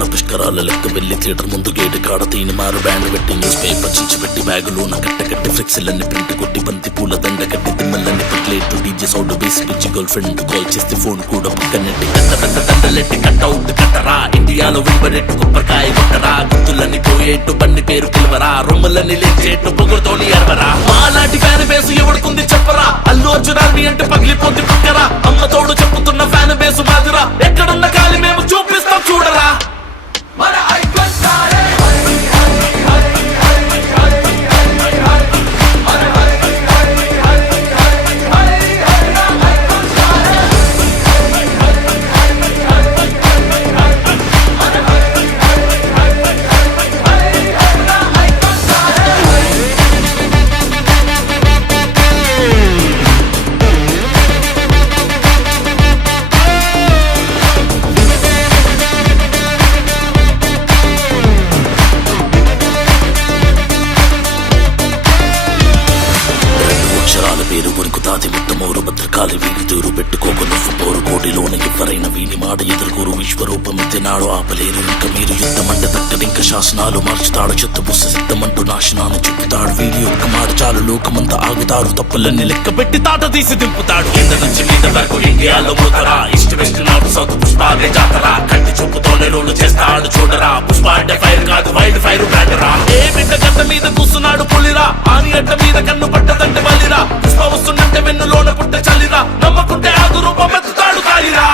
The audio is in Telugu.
కన్న పుష్కరాల లెక్క వెళ్లి థియేటర్ ముందు గేటు కాడ తీని మారు బ్యాండ్ పెట్టి న్యూస్ పేపర్ చించి పెట్టి బ్యాగులు నా కట్టి ఫ్లెక్సీలన్నీ ప్రింట్ కొట్టి బంతి పూల దండ కట్టి తిమ్మలన్నీ ప్లేట్ డీజే సౌండ్ బేసి పిచ్చి గర్ల్ ఫ్రెండ్ కాల్ చేస్తే ఫోన్ కూడా పక్కనెట్టి దండలెట్టి కట్అవుట్ కట్టరా ఇండియాలో విలువరెట్టు కొబ్బరికాయ కొట్టరా గుర్తులన్నీ పోయేట్టు బండి పేరు పిలవరా రొమ్మలన్నీ లేచేట్టు పొగుడుతోని ఎరవరా మాలాంటి ఫ్యాన్ బేసు ఎవడుకుంది చెప్పరా అల్లు అర్జున్ ఆర్మీ అంటే పగిలిపోతే పక్కరా అమ్మ తోడు చెప్పుతున్న ఫ్యాన్ బేసు మాదిరా ఎక్కడున్న గాలి మేము చూపిస్తాం చూడరా మన ఐకాన్ స్టారే పేరు వణుకుతాది ముట్టమోరు భద్రకాలి వీడి తూరు పెట్టుకోక నువ్వు పోరు కోటిలోన ఎవరైన వీని మాట ఎదుర్కోరు విశ్వరూపమెత్తినాడు ఆపలేరు ఇంక మీరు యుద్ధమంటే తక్కడింక శాసనాలు మార్చుతాడు చెత్త బుస్స సిద్ధమంటూ నాశనాన్ని చూపుతాడు వీడి ఒక్క మాట చాలు లోకమంతా ఆగుతారు తప్పులన్నీ లెక్క పెట్టి తాట తీసి దింపుతాడు కింద నుంచి మీద వరకు ఇండియాలో మూతరా ఇష్ట వెస్ట్ నాడు సౌత్ పుష్పాలే జాతరా కంటి చూపుతోనే రోడ్లు చేస్తాడు చూడరా పుష్ప అంటే ఫైర్ కాదు వైల్డ్ ఫైర్ బ్రాండరా ఏ బిడ్డ గడ్డ మీద కూస్తున్నాడు పులిరా ఆని అడ్డ మీద కన్ను పట్టదంటే బలిరా పుష్ప వస్తుందంటే వెన్నులోన పుట్ట చల్లిరా నమ్మకుంటే ఆదు రూపం ఎత్తుతాడు కాలిరా.